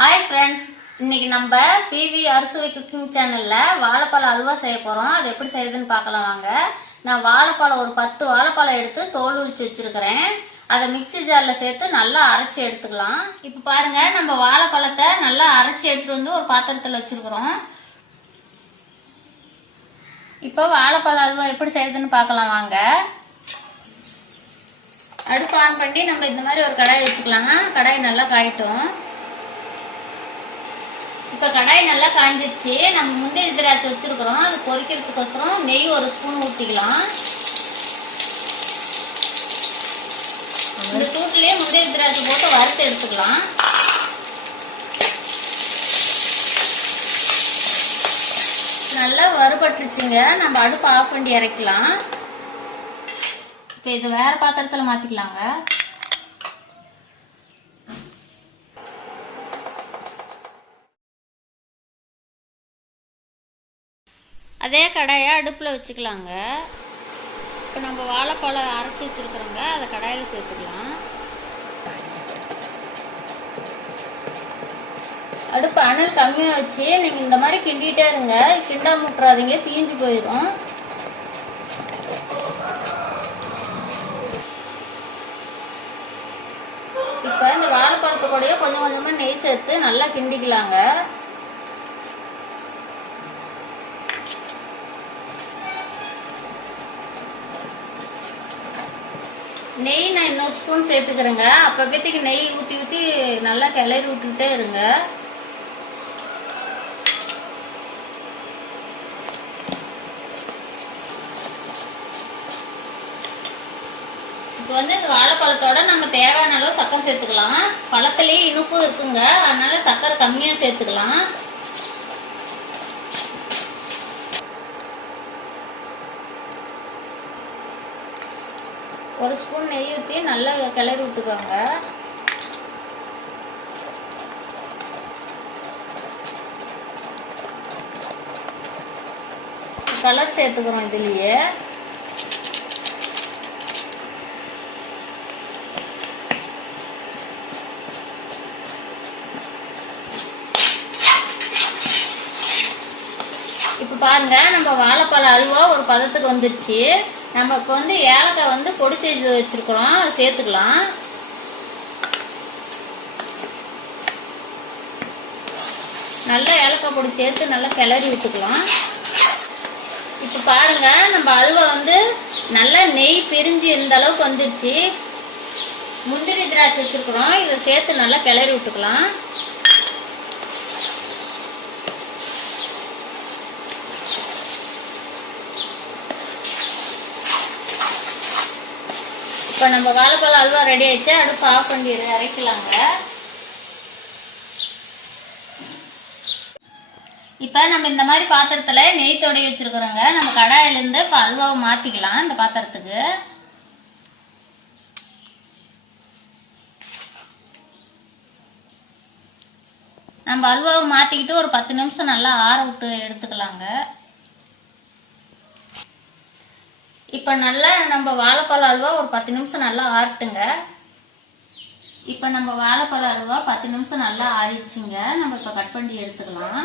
Hi friends, இன்னைக்கு நம்ம PV அறுசுவை குக்கிங் சேனல்ல வாழைப்பழ அல்வா செய்ய போறோம். அது எப்படி செய்யறதுன்னு பார்க்கலாம் வாங்க. நான் வாழைப்பழம் ஒரு 10 வாழைப்பழம் எடுத்து தோல் உரிச்சு வச்சிருக்கிறேன். அதை மிக்சி ஜார்ல சேர்த்து நல்லா அரைச்சி எடுத்துக்கலாம். இப்ப பாருங்க, நம்ம வாழைப்பழத்தை நல்லா அரைச்சி எடுத்துட்டு வந்து ஒரு பாத்திரத்துல வச்சிருக்கிறோம். இப்போ வாழைப்பழ அல்வா எப்படி செய்யறதுன்னு பார்க்கலாம் வாங்க. அடுப்பு ஆன் பண்ணி நம்ம இந்த மாதிரி ஒரு கடாய் வச்சுக்கலாம். கடாய் நல்லா காயட்டும். இப்ப கடாய் நல்லா காய்ஞ்சிருச்சு. நம்ம முந்திரி திராட்சை வச்சிருக்கிறோம். அது பொரிக்கிறதுக்கோசரம் நெய் ஒரு ஸ்பூன் ஊற்றிக்கலாம். இந்த சூட்லயே முந்திரி திராட்சை போட்டு வறுத்து எடுத்துக்கலாம். நல்லா வறுபட்டுருச்சுங்க. நம்ம அடுப்பு ஆஃப் பண்ணி இறக்கலாம். இப்ப இது வேற பாத்திரத்துல மாத்திக்கலாங்க. அதே கடாயை அடுப்பில் வச்சுக்கலாங்க. இப்போ நம்ம வாழைப்பழம் அரைச்சி வச்சுருக்குறோங்க, அதை கடாயில் சேர்த்துக்கலாம். அடுப்பு அனல் கம்மியாக வச்சு நீங்கள் இந்த மாதிரி கிண்டிகிட்டே இருங்க. கிண்டாம விட்டுறாதீங்க, தீஞ்சு போயிடும். இப்போ இந்த வாழைப்பழத்து கூடயே கொஞ்சம் கொஞ்சமாக நெய் சேர்த்து நல்லா கிண்டிக்கலாங்க. நெய் நான் இன்னொரு ஸ்பூன் சேர்த்துக்கிறேங்க. அப்பப்போதைக்கு நெய் ஊற்றி ஊற்றி நல்லா கிளறி விட்டுக்கிட்டே இருங்க. இப்போ வந்து இந்த வாழைப்பழத்தோட நம்ம தேவையான அளவு சர்க்கரை சேர்த்துக்கலாம். பழத்துலேயே இனிப்பு இருக்குங்க, அதனால சர்க்கரை கம்மியாக சேர்த்துக்கலாம். ஒரு ஸ்பூன் நெய் ஊற்றி நல்லா கிளறி விட்டுக்கோங்க. கலர் சேர்த்துக்கிறோம் இதுலயே. இப்ப பாருங்க, நம்ம வாழைப்பழ அல்வா ஒரு பதத்துக்கு வந்துருச்சு. நம்ம இப்போ வந்து ஏலக்காய் வந்து பொடி செஞ்சு வச்சிருக்கிறோம், அதை சேர்த்துக்கலாம். நல்லா ஏலக்காய் பொடி சேர்த்து நல்லா கிளறி விட்டுக்கலாம். இப்போ பாருங்க, நம்ம அல்வா வந்து நல்லா நெய் பிரிஞ்சு இந்த அளவுக்கு வந்துருச்சு. முந்திரி திராட்சை வச்சிருக்கிறோம், இதை சேர்த்து நல்லா கிளறி விட்டுக்கலாம். இப்போ நம்ம வாழைப்பழ அல்வா ரெடி ஆயிடுச்சு. அடுப்பு ஆஃப் பண்ணி இறக்கலாங்க. இப்போ நம்ம இந்த மாதிரி பாத்திரத்துல நெய் தொடை வச்சிருக்கிறோங்க. நம்ம கடாயிலிருந்து இப்போ அல்வாவை மாத்திக்கலாம் இந்த பாத்திரத்துக்கு. நம்ம அல்வாவை மாத்திக்கிட்டு ஒரு 10 நிமிஷம் நல்லா ஆற விட்டு எடுத்துக்கலாங்க. இப்போ நல்லா நம்ம வாழைப்பழ அல்வா ஒரு 10 நிமிஷம் நல்லா ஆறட்டுங்க. இப்போ நம்ம வாழைப்பழ அல்வா 10 நிமிஷம் நல்லா ஆறிடுச்சுங்க. நம்ம இப்போ கட் பண்ணி எடுத்துக்கலாம்.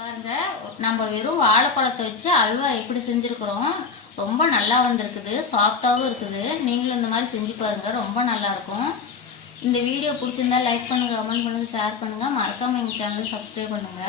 பாருங்க, நம்ம வெறும் வாழைப்பழத்தை வச்சு அல்வா எப்படி செஞ்சிருக்கிறோம். ரொம்ப நல்லா வந்திருக்குது, சாஃப்டாகவும் இருக்குது. நீங்களும் இந்த மாதிரி செஞ்சு பாருங்க, ரொம்ப நல்லா இருக்கும். இந்த வீடியோ பிடிச்சிருந்தா லைக் பண்ணுங்க, கமெண்ட் பண்ணுங்க, ஷேர் பண்ணுங்க. மறக்காம எங்க சேனலை சப்ஸ்கிரைப் பண்ணுங்க.